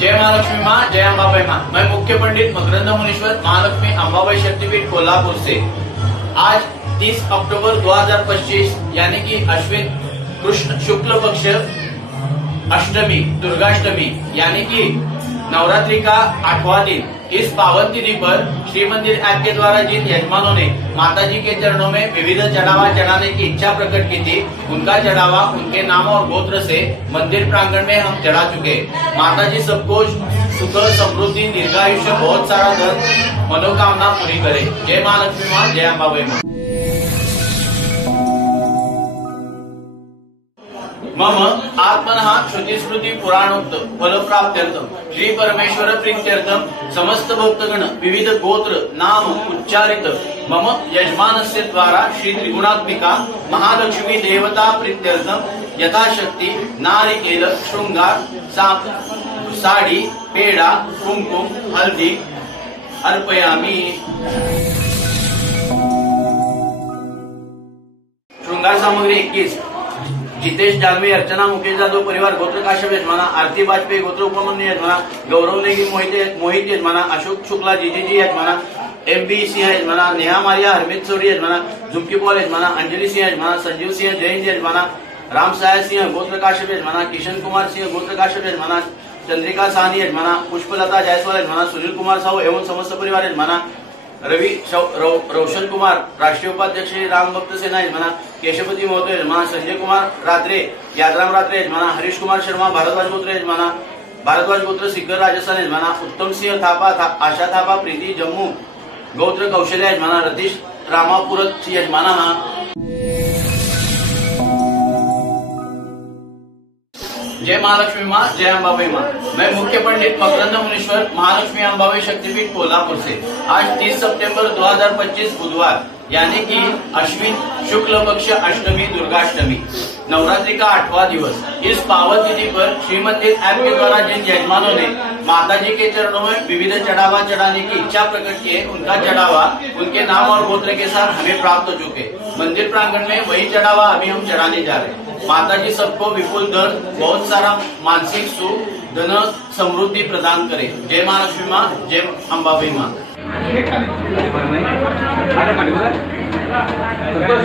जय महालक्ष्मी माँ, जय अंबाबाई माँ। मैं मुख्य पंडित मकरंद मुनीश्वर महालक्ष्मी अंबाबाई शक्तिपीठ कोल्हापुर से आज 30 अक्टूबर 2025 यानी कि अश्विन कृष्ण शुक्ल पक्ष अष्टमी दुर्गाष्टमी यानी कि नवरात्रि का 8वां दिन, इस पावन तिथि पर श्री मंदिर ऐप के द्वारा जिन यजमानों ने माता जी के चरणों में विविध चढ़ावा चढ़ाने की इच्छा प्रकट की थी, उनका चढ़ावा उनके नाम और गोत्र से मंदिर प्रांगण में हम चढ़ा चुके। माता जी सबको सुख समृद्धि दीर्घायुष्य बहुत सारा धन मनोकामना पूरी करे। जय महालक्ष्मी माँ, जय अंबाबाई माँ। मम आत्मनः श्रुतिस्मृति पुराणोक्त फल प्राप्त्यर्थम श्री परमेश्वर प्रीत्यर्थम समस्त भक्तगण विविध गोत्र नाम उच्चारित मम यजमानस्य द्वारा श्री त्रिगुणात्मिका महालक्ष्मी देवता प्रीत्यर्थम यथाशक्ति नारिकेल श्रृंगार साड़ी पेड़ा कुमकुम हल्दी अर्पयामि। श्रृंगार सामग्री 21 जितेश जालवे अर्चना मुकेश जाधव परिवार गोत्र काश्यप यजमाना, आरती वाजपेयी गोत्र उपमन्यू यजमाना, गौरव नेगी मोहित यजमाना, अशोक शुक्ला जीजीजी यजमाना, एमबी सिंह यजमाना, नेहा मारिया हरमित सोरी यजमाना, झुमकी पॉल यजमाना, अंजलि सिंह यजमाना, संजीव सिंह जैन यजमाना, राम साया सिंह गोत्र काश्यप यजमाना, किशन कुमार सिंह गोत्र काश्यप यजमाना, चंद्रिका साहनी यजमाना, पुष्पलता जायसवाल यजमाना, सुनील कुमार साहू एवं समस्त परिवार यजमाना, रवि रोशन कुमार राष्ट्रीय उपाध्यक्ष राम भक्त सेना यजमाना, केशवपति महोदय यजमाना, संजय कुमार रात्रे यादराम रात्रे यजमाना, हरीश कुमार शर्मा भारद्वाज गोत्र यजमाना, भारद्वाज गोत्र सिकर राजस्थान यजमाना, उत्तम सिंह थापा आशा थापा प्रीति जम्मू गोत्र कौशल्या यजमाना, रतीश रामापुर यजमाना। जय महालक्ष्मी माँ, जय अंबाबाई माँ। मैं मुख्य पंडित मकरंद मुनीश्वर महालक्ष्मी अंबाबाई शक्तिपीठ कोल्हापुर से आज 30 सितंबर 2025 बुधवार यानी कि अश्विन शुक्ल पक्ष अष्टमी दुर्गाष्टमी नवरात्रि का 8वां दिवस, इस पावन तिथि पर श्री मंदिर ऐप के द्वारा जिन यजमानों ने माता जी के चरणों में विविध चढ़ावा चढ़ाने की इच्छा प्रकट की है, उनका चढ़ावा उनके नाम और गोत्र के साथ हमें प्राप्त हो चुके। मंदिर प्रांगण में वही चढ़ावा अभी हम चढ़ाने जा रहे हैं। माता जी सबको विपुल धन बहुत सारा मानसिक सुख धन समृद्धि प्रदान करे। जय महालक्ष्मी माँ, जय अंबाबाई माँ। संतोष